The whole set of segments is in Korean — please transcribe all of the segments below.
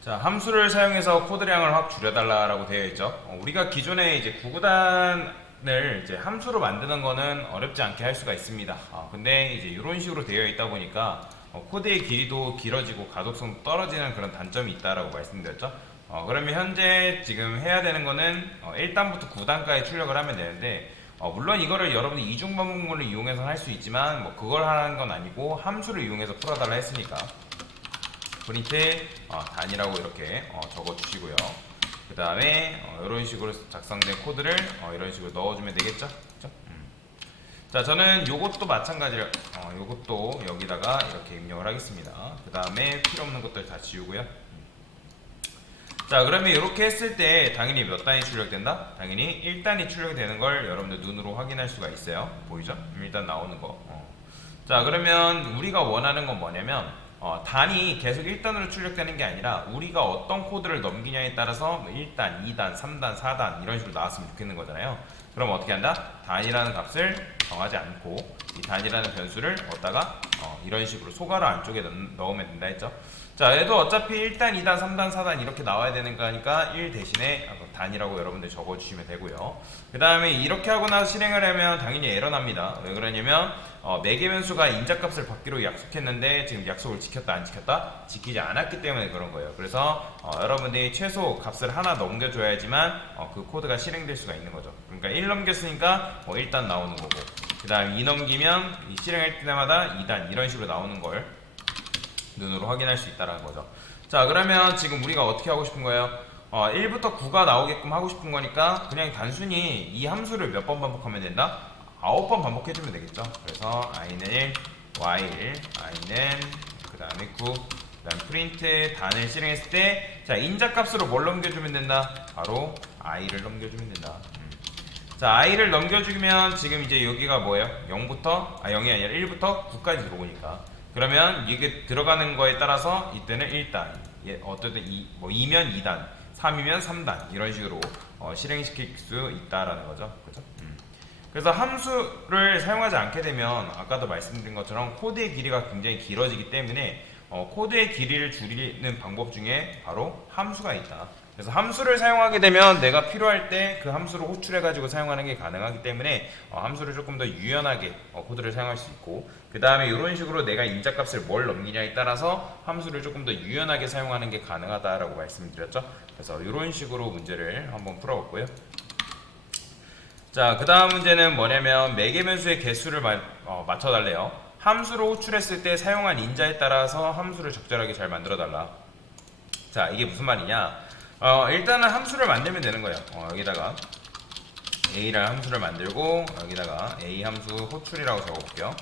자, 함수를 사용해서 코드량을 확 줄여달라고 되어 있죠. 우리가 기존에 이제 구구단을 이제 함수로 만드는 거는 어렵지 않게 할 수가 있습니다. 근데 이제 이런 식으로 되어 있다 보니까 코드의 길이도 길어지고 가독성도 떨어지는 그런 단점이 있다라고 말씀드렸죠. 그러면 현재 지금 해야 되는 거는 1단부터 9단까지 출력을 하면 되는데, 물론 이거를 여러분이 이중 반복문을 이용해서 할 수 있지만 뭐 그걸 하는 건 아니고 함수를 이용해서 풀어달라 했으니까 프린트 단이라고 이렇게 적어 주시고요. 그 다음에 이런 식으로 작성된 코드를 이런 식으로 넣어주면 되겠죠. 그쵸? 자, 저는 요것도 마찬가지로 요것도 여기다가 이렇게 입력을 하겠습니다. 그 다음에 필요 없는 것들 다 지우고요. 자, 그러면 이렇게 했을 때 당연히 몇 단이 출력된다? 당연히 1단이 출력되는 걸 여러분들 눈으로 확인할 수가 있어요. 보이죠? 일단 나오는 거. 자, 그러면 우리가 원하는 건 뭐냐면 단이 계속 1단으로 출력되는 게 아니라 우리가 어떤 코드를 넘기냐에 따라서 1단, 2단, 3단, 4단 이런 식으로 나왔으면 좋겠는 거잖아요. 그럼 어떻게 한다? 단이라는 값을 정하지 않고 이 단이라는 변수를 얻다가 이런 식으로 소괄호 안쪽에 넣으면 된다 했죠. 자, 얘도 어차피 1단, 2단, 3단, 4단 이렇게 나와야 되는 거니까 1 대신에 단이라고 여러분들 적어주시면 되고요. 그 다음에 이렇게 하고 나서 실행을 하면 당연히 에러 납니다. 왜 그러냐면 매개 변수가 인자값을 받기로 약속했는데 지금 약속을 지켰다 안 지켰다? 지키지 않았기 때문에 그런 거예요. 그래서 여러분들이 최소 값을 하나 넘겨줘야지만 그 코드가 실행될 수가 있는 거죠. 그러니까 1 넘겼으니까 1단 나오는 거고, 그 다음 2 넘기면 실행할 때마다 2단 이런 식으로 나오는 걸 눈으로 확인할 수 있다는 거죠. 자, 그러면 지금 우리가 어떻게 하고 싶은 거예요? 1부터 9가 나오게끔 하고 싶은 거니까 그냥 단순히 이 함수를 몇 번 반복하면 된다? 9번 반복해주면 되겠죠. 그래서 i는 1, y1, i는 그 다음에 9, 그 다음 프린트 단을 실행했을 때, 자, 인자값으로 뭘 넘겨주면 된다? 바로 i를 넘겨주면 된다. 자, i를 넘겨주면 지금 이제 여기가 뭐예요? 0부터 0이 아니라 1부터 9까지 들어오니까, 그러면 이게 들어가는 거에 따라서 이때는 1단, 어쨌든 2면 2단, 3이면 3단 이런 식으로 실행시킬 수 있다라는 거죠. 그죠? 그래서 함수를 사용하지 않게 되면 아까도 말씀드린 것처럼 코드의 길이가 굉장히 길어지기 때문에 코드의 길이를 줄이는 방법 중에 바로 함수가 있다. 그래서 함수를 사용하게 되면 내가 필요할 때 그 함수를 호출해 가지고 사용하는 게 가능하기 때문에 함수를 조금 더 유연하게 코드를 사용할 수 있고, 그 다음에 이런 식으로 내가 인자값을 뭘 넘기냐에 따라서 함수를 조금 더 유연하게 사용하는 게 가능하다라고 말씀드렸죠. 그래서 이런 식으로 문제를 한번 풀어봤고요. 자, 그 다음 문제는 뭐냐면 매개 변수의 개수를 맞춰달래요. 함수를 호출했을 때 사용한 인자에 따라서 함수를 적절하게 잘 만들어달라. 자, 이게 무슨 말이냐? 일단은 함수를 만들면 되는 거예요. 여기다가 a라는 함수를 만들고 여기다가 a 함수 호출이라고 적어볼게요.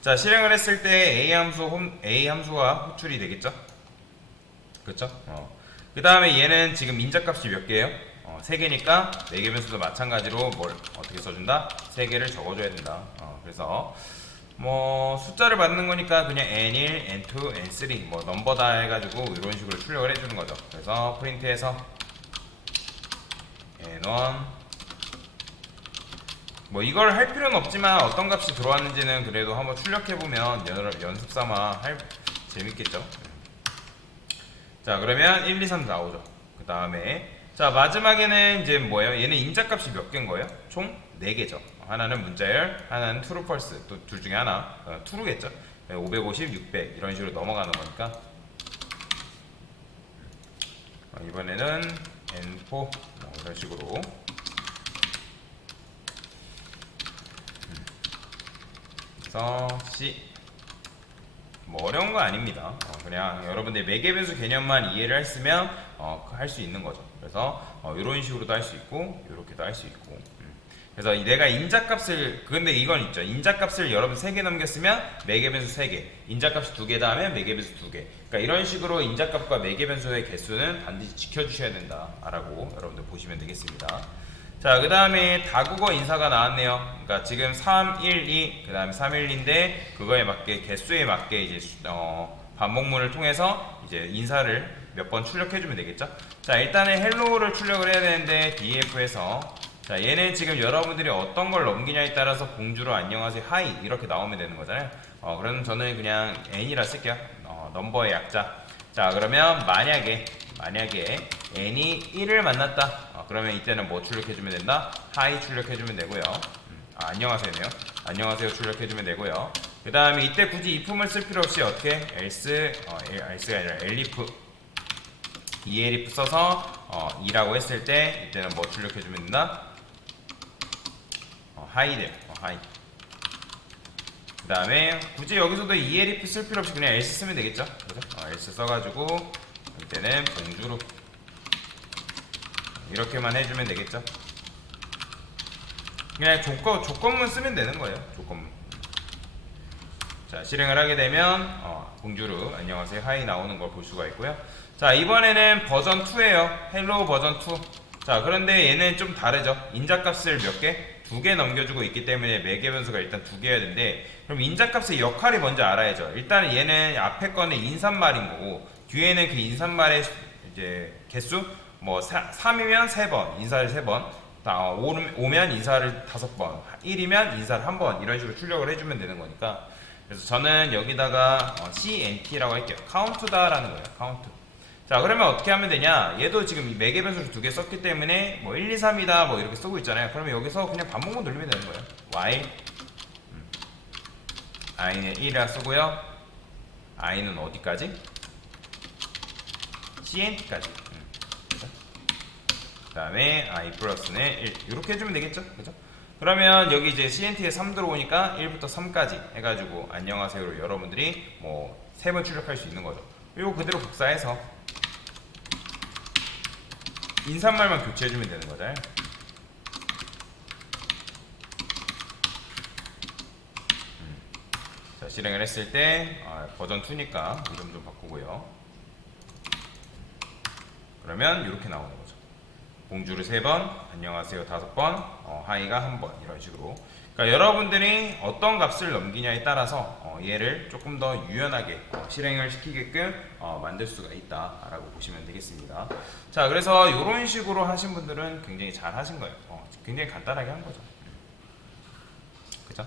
자, 실행을 했을 때 a 함수가 호출이 되겠죠? 그렇죠? 그 다음에 얘는 지금 인자값이 몇 개예요? 3개니까 4개 변수도 마찬가지로 뭘 어떻게 써준다? 3개를 적어줘야 된다. 그래서 뭐 숫자를 받는 거니까 그냥 n1, n2, n3 뭐 넘버다 해가지고 이런 식으로 출력을 해주는 거죠. 그래서 프린트해서 n1 뭐 이걸 할 필요는 없지만 어떤 값이 들어왔는지는 그래도 한번 출력해보면 연습 삼아 재밌겠죠. 자, 그러면 1, 2, 3 나오죠. 그 다음에 자, 마지막에는 이제 뭐예요? 얘는 인자값이 몇 개인 거예요? 총 4개죠. 하나는 문자열, 하나는 true, false. 또 둘 중에 하나 true겠죠. 550, 600 이런 식으로 넘어가는 거니까 이번에는 n4 뭐 이런 식으로 그래서 c 뭐 어려운 거 아닙니다. 그냥 여러분들 매개 변수 개념만 이해를 했으면 할 수 있는 거죠. 그래서 이런 식으로도 할 수 있고 이렇게도 할 수 있고. 그래서 내가 인자값을, 근데 이건 있죠. 인자값을 여러분 3개 넘겼으면 매개 변수 3개, 인자값이 2개다 하면 매개 변수 2개. 그러니까 이런 식으로 인자값과 매개 변수의 개수는 반드시 지켜주셔야 된다 라고 여러분들 보시면 되겠습니다. 자, 그 다음에 다국어 인사가 나왔네요. 그러니까 지금 3, 1, 2, 그 다음에 3, 1, 2인데 그거에 맞게 개수에 맞게 이제 반복문을 통해서 이제 인사를 몇 번 출력해주면 되겠죠. 자, 일단은 헬로우를 출력을 해야 되는데 df에서 자, 얘는 지금 여러분들이 어떤 걸 넘기냐에 따라서 봉주로 안녕하세요 하이 이렇게 나오면 되는 거잖아요. 그럼 저는 그냥 n이라 쓸게요. 넘버의 약자. 자, 그러면 만약에 n이 1을 만났다. 그러면 이때는 뭐 출력해주면 된다? 하이 출력해주면 되고요. 안녕하세요네요. 안녕하세요 출력해주면 되고요. 그 다음에 이때 굳이 if을 쓸 필요 없이 어떻게 else가 아니라 elif elif 써서 2라고 했을 때 이때는 뭐 출력해주면 된다? 하이돼요. 하이. 그 다음에 굳이 여기서도 elif 쓸 필요 없이 그냥 else 쓰면 되겠죠? 그죠? else 써가지고 이때는 봉주로 이렇게만 해주면 되겠죠? 그냥 조건문 쓰면 되는 거예요. 조건문. 자, 실행을 하게 되면 봉주루 안녕하세요 하이 나오는 걸 볼 수가 있고요. 자, 이번에는 버전 2예요. 헬로우 버전 2. 자, 그런데 얘는 좀 다르죠. 인자값을 몇 개? 2개 넘겨주고 있기 때문에 매개 변수가 일단 2개여야 되는데, 그럼 인자값의 역할이 뭔지 알아야죠. 일단은 얘는 앞에 거는 인사말인 거고 뒤에는 그 인사말의 이제 개수 뭐 3이면 3번 인사를 3번, 5면 인사를 5번, 1이면 인사를 1번 이런 식으로 출력을 해주면 되는 거니까. 그래서 저는 여기다가 CNT라고 할게요. 카운트다라는 거예요. 카운트. 자, 그러면 어떻게 하면 되냐? 얘도 지금 매개 변수를 2개 썼기 때문에 뭐 1, 2, 3이다 뭐 이렇게 쓰고 있잖아요. 그러면 여기서 그냥 반복만 돌리면 되는 거예요. while i는 1이라 쓰고요. i는 어디까지? CNT까지. 그 다음에 i 플러스는 1 이렇게 해주면 되겠죠? 그죠? 그러면 여기 이제 CNT에 3 들어오니까 1부터 3까지 해가지고 안녕하세요로 여러분들이 뭐 3번 출력할 수 있는 거죠. 이거 그대로 복사해서 인사말만 교체해주면 되는 거죠. 자, 실행을 했을 때 버전 2니까 이름 좀 바꾸고요. 그러면 이렇게 나오는 거죠. 봉주를 3번, 안녕하세요 5번, 하이가 1번 이런 식으로. 그러니까 여러분들이 어떤 값을 넘기냐에 따라서 얘를 조금 더 유연하게 실행을 시키게끔 만들 수가 있다라고 보시면 되겠습니다. 자, 그래서 이런 식으로 하신 분들은 굉장히 잘 하신 거예요. 굉장히 간단하게 한 거죠. 그죠?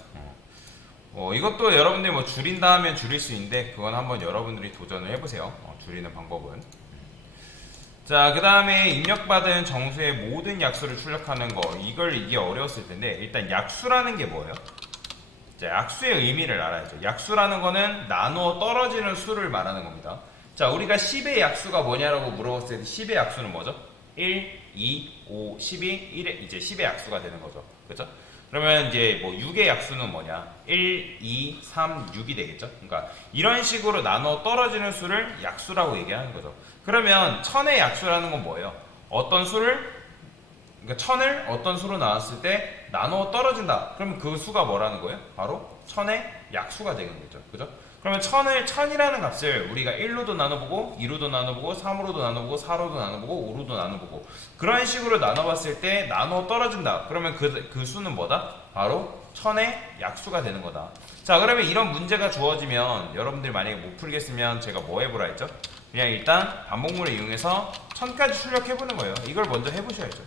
이것도 여러분들이 뭐 줄인다 하면 줄일 수 있는데 그건 한번 여러분들이 도전을 해보세요. 줄이는 방법은. 자, 그 다음에 입력받은 정수의 모든 약수를 출력하는 거, 이게 어려웠을 텐데 일단 약수라는 게 뭐예요? 자, 약수의 의미를 알아야죠. 약수라는 거는 나누어 떨어지는 수를 말하는 겁니다. 자, 우리가 10의 약수가 뭐냐라고 물어봤을 때 10의 약수는 뭐죠? 1, 2, 5, 12, 1의 이제 10의 약수가 되는 거죠. 그렇죠? 그러면 이제 뭐 6의 약수는 뭐냐? 1, 2, 3, 6이 되겠죠? 그러니까 이런 식으로 나누어 떨어지는 수를 약수라고 얘기하는 거죠. 그러면 1000의 약수라는 건 뭐예요? 어떤 수를, 그러니까 1000을 어떤 수로 나눴을 때 나누어 떨어진다. 그러면 그 수가 뭐라는 거예요? 바로 1000의 약수가 되는 거죠. 그죠? 그러면 1000이라는 값을 우리가 1로도 나눠보고 2로도 나눠보고 3으로도 나눠보고 4로도 나눠보고 5로도 나눠보고 그런 식으로 나눠봤을 때 나누어 떨어진다. 그러면 그 수는 뭐다? 바로 1000의 약수가 되는 거다. 자, 그러면 이런 문제가 주어지면 여러분들이 만약에 못 풀겠으면 제가 뭐 해보라 했죠? 그냥 일단 반복문을 이용해서 1000까지 출력해보는 거예요. 이걸 먼저 해보셔야죠.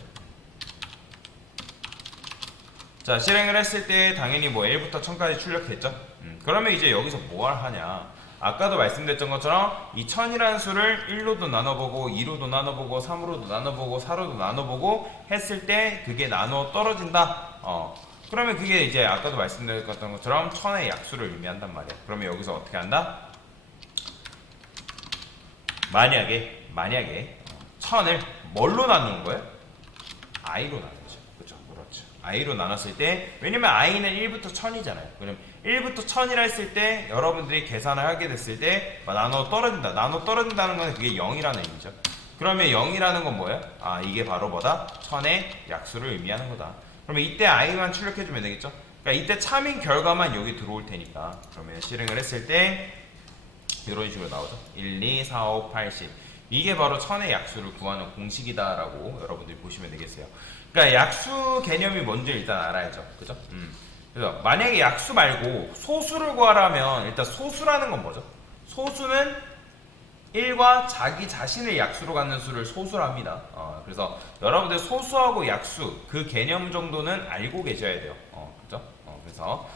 자, 실행을 했을 때 당연히 뭐 1부터 1000까지 출력했죠. 그러면 이제 여기서 뭘 하냐? 아까도 말씀드렸던 것처럼 이 1000이라는 수를 1로도 나눠보고 2로도 나눠보고 3으로도 나눠보고 4로도 나눠보고 했을 때 그게 나누어 떨어진다. 그러면 그게 이제 아까도 말씀드렸던 것처럼 1000의 약수를 의미한단 말이에요. 그러면 여기서 어떻게 한다? 만약에 1000을 뭘로 나누는 거예요? i로 나누죠. 그렇죠? i로 나눴을 때, 왜냐면 i는 1부터 1000이잖아요. 그럼 1부터 1000이라 했을 때 여러분들이 계산을 하게 됐을 때 나눠 떨어진다. 나눠 떨어진다는 건 그게 0이라는 의미죠. 그러면 0이라는 건 뭐예요? 이게 바로 뭐다? 1000의 약수를 의미하는 거다. 그러면 이때 i만 출력해주면 되겠죠? 그러니까 이때 참인 결과만 여기 들어올 테니까. 그러면 실행을 했을 때 이런 식으로 나오죠. 1, 2, 4, 5, 8, 10. 이게 바로 1000의 약수를 구하는 공식이다라고 여러분들이 보시면 되겠어요. 그러니까 약수 개념이 뭔지 일단 알아야죠. 그죠? 그래서 만약에 약수 말고 소수를 구하라면 일단 소수라는 건 뭐죠? 소수는 1과 자기 자신의 약수로 갖는 수를 소수랍니다. 그래서 여러분들 소수하고 약수 그 개념 정도는 알고 계셔야 돼요. 그죠? 그래서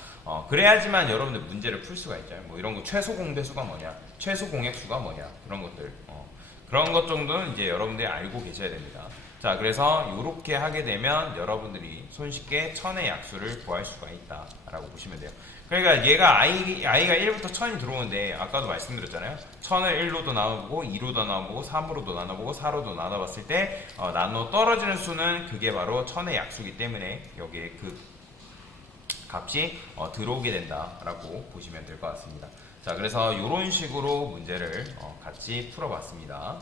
그래야지만 여러분들 문제를 풀 수가 있잖아요. 뭐 이런 거 최소 공배수가 뭐냐, 최소 공약수가 뭐냐, 그런 것들. 그런 것 정도는 이제 여러분들이 알고 계셔야 됩니다. 자, 그래서 이렇게 하게 되면 여러분들이 손쉽게 1000의 약수를 구할 수가 있다라고 보시면 돼요. 그러니까 얘가 i가 1부터 1000이 들어오는데 아까도 말씀드렸잖아요. 1000을 1로도 나눠보고 2로도 나눠보고 3으로도 나눠보고 4로도 나눠봤을 때 나눠 떨어지는 수는 그게 바로 1000의 약수이기 때문에 여기에 그 값이 들어오게 된다라고 보시면 될 것 같습니다. 자, 그래서 이런 식으로 문제를 같이 풀어봤습니다.